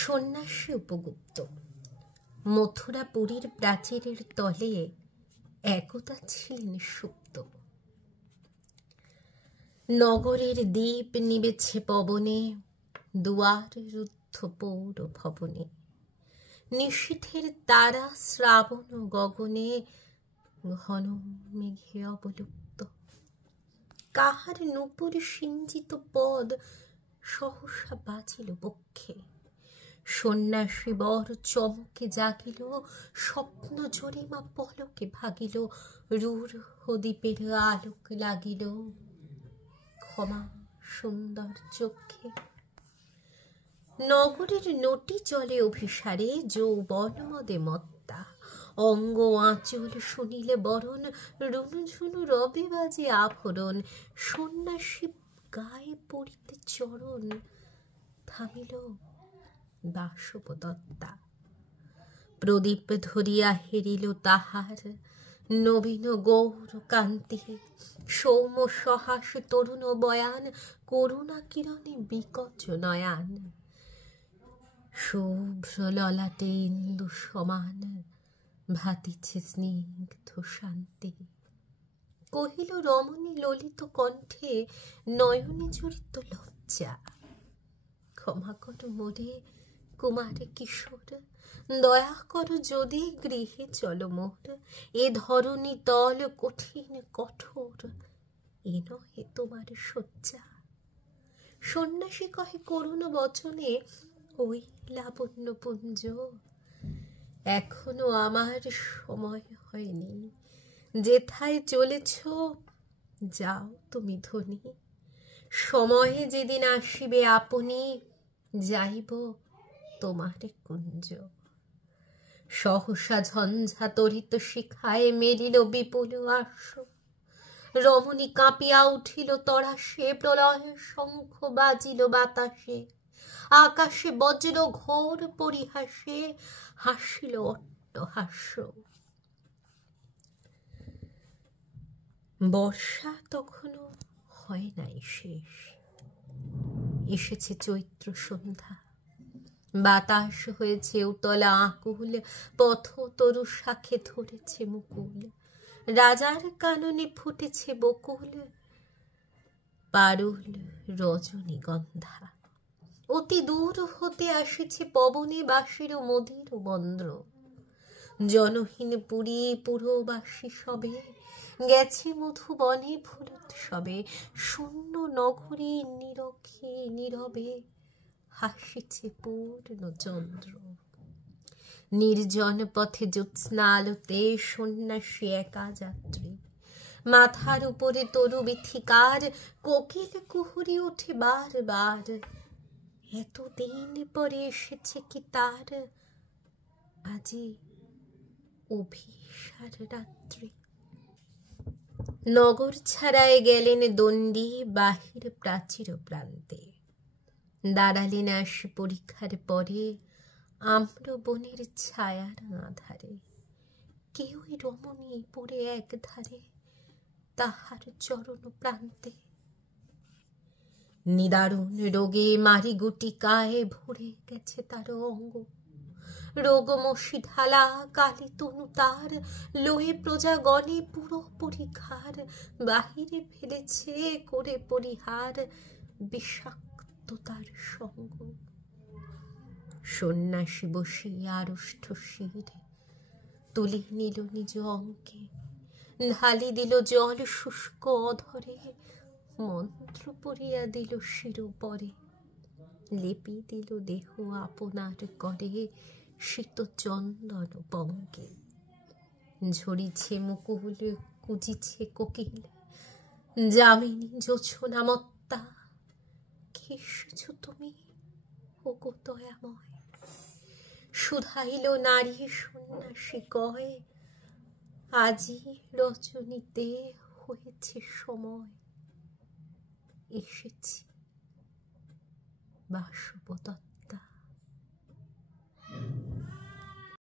সন্ন্যাসী উপগুপ্ত। মথুরাপুরীর প্রাচীরের তলে একদা ছিলেন সুপ্ত। নগরের দ্বীপ নিবেছে পবনে, দুয়ার রুদ্ধ পৌর ভবনে। নিশীথের তারা শ্রাবণ গগনে, ঘন মেঘে অবলুপ্ত। কাহার নূপুর সিঞ্চিত পদ সহসা বাজিল বক্ষে। সন্ন্যাসী বর চমকে জাগিল, স্বপ্ন জরিমা পলকে ভাগিল। রূঢ় দ্বীপের আলোক লাগিল, ক্ষমা সুন্দর চক্ষে। নগরের নটি চলে অভিসারে, যৌবন মদে মত্তা। অঙ্গ আঁচল শুনিলে বরণ, রুনুঝুনু রবে বাজে আভরণ। সন্ন্যাসী গায়ে পড়িতে চরণ, থামিল বাসবদত্তা। প্রদীপ ধরিয়া হেরিল তাহার, নবীন গৌর কান্তি। সৌম্য সহাস তরুণ বয়ান, করুণা কিরণে বিকচ নয়ান। শুভ্র ললাটে ইন্দু সমান, ভাতিছে স্নিগ্ধ শান্তি। কহিল রমণী ললিত কণ্ঠে, নয়নে জড়িত লজ্জা। ক্ষমা কর মোরে কুমার কিশোর, দয়া কর যদি গৃহে চল মোর। এ ধরণী তল কঠিন কঠোর, এ নহে তোমার শয্যা। সন্ন্যাসী কহে করুণ বচনে, ওই লাবণ্য পুঞ্জ। এখনো আমার সময় হয়নি, যেথায় চলেছ যাও তুমি ধনী। সময়ে যেদিন আসিবে আপনি, যাইব তোমার কুঞ্জ। সহসা ঝঞ্ঝা তরিত শিখায়, মেলিল বিপুল আশ্ব। রমণী কাঁপিয়া উঠিল তরাসে, প্রলয় শঙ্খ বাজিল বাতাসে। আকাশে বজ্র ঘোর পরিহাসে, হাসিল অট্টহাস্য। বর্ষা তখনো হয় নাই শেষ, এসেছে চৈত্র সন্ধ্যা। বাতাস হয়েছে উতলা আকুল, পথ তরু শাখে ধরেছে মুকুল। রাজার কাননে ফুটেছে বকুল, পারুল রজনীগন্ধা। অতি দূর হতে আসিছে পবনে, বাঁশির মধুর মন্দ্র। জনহীন পুরী পুরবাসী সবে, গেছে মধুবনে ফুলোৎসবে। শূন্য নগরী নিরখে নীরবে, হাসিছে পূর্ণ চন্দ্র। নির্জন পথে জ্যোৎস্না আলোতে, সন্ন্যাসী একা যাত্রী। মাথার উপরে তরু বিথিকার, কোকিল কুহুরি ওঠে বার বার। এতদিন পরে এসেছে কি তার, আজি অভিসার রাত্রি। নগর ছাড়ায় গেলেন দণ্ডী, বাহির প্রাচীর প্রান্তে। দাঁড়ালেন আসি পরীক্ষার পরে, আম্র বনের ছায়ার আধারে। কেউই রমণী পড়ে এক ধারে, তাহার চরণ প্রান্তে। নিদারুণ রোগে মারি গুটিকায়, ভরে গেছে তার অঙ্গ। রোগমশি ঢালা কালী তনু তার, লয়ে প্রজাগণে পুরো পরিখার। বাহিরে ফেলেছে করে পরিহার, বিষাক্ত তার সঙ্গ। সন্ন্যাসী বসিয়া আড়ষ্ট শির, তুলি নিল নিজ অঙ্কে। ঢালি দিল জল শুষ্ক অধরে, মন্ত্র পড়িয়া দিল শিরোপরে। লেপি দিল দেহ আপনার করে, শীত চন্দন পঙ্কে। ঝরিছে মুকুল কুজিছে কোকিল, যামিনী জোছনা মত্তা। কে এসেছ তুমি ওগো দয়াময়, শুধাইল নারী সন্ন্যাসী কয়। আজি রজনীতে হয়েছে সময়, এসেছি বাসবদত্তা।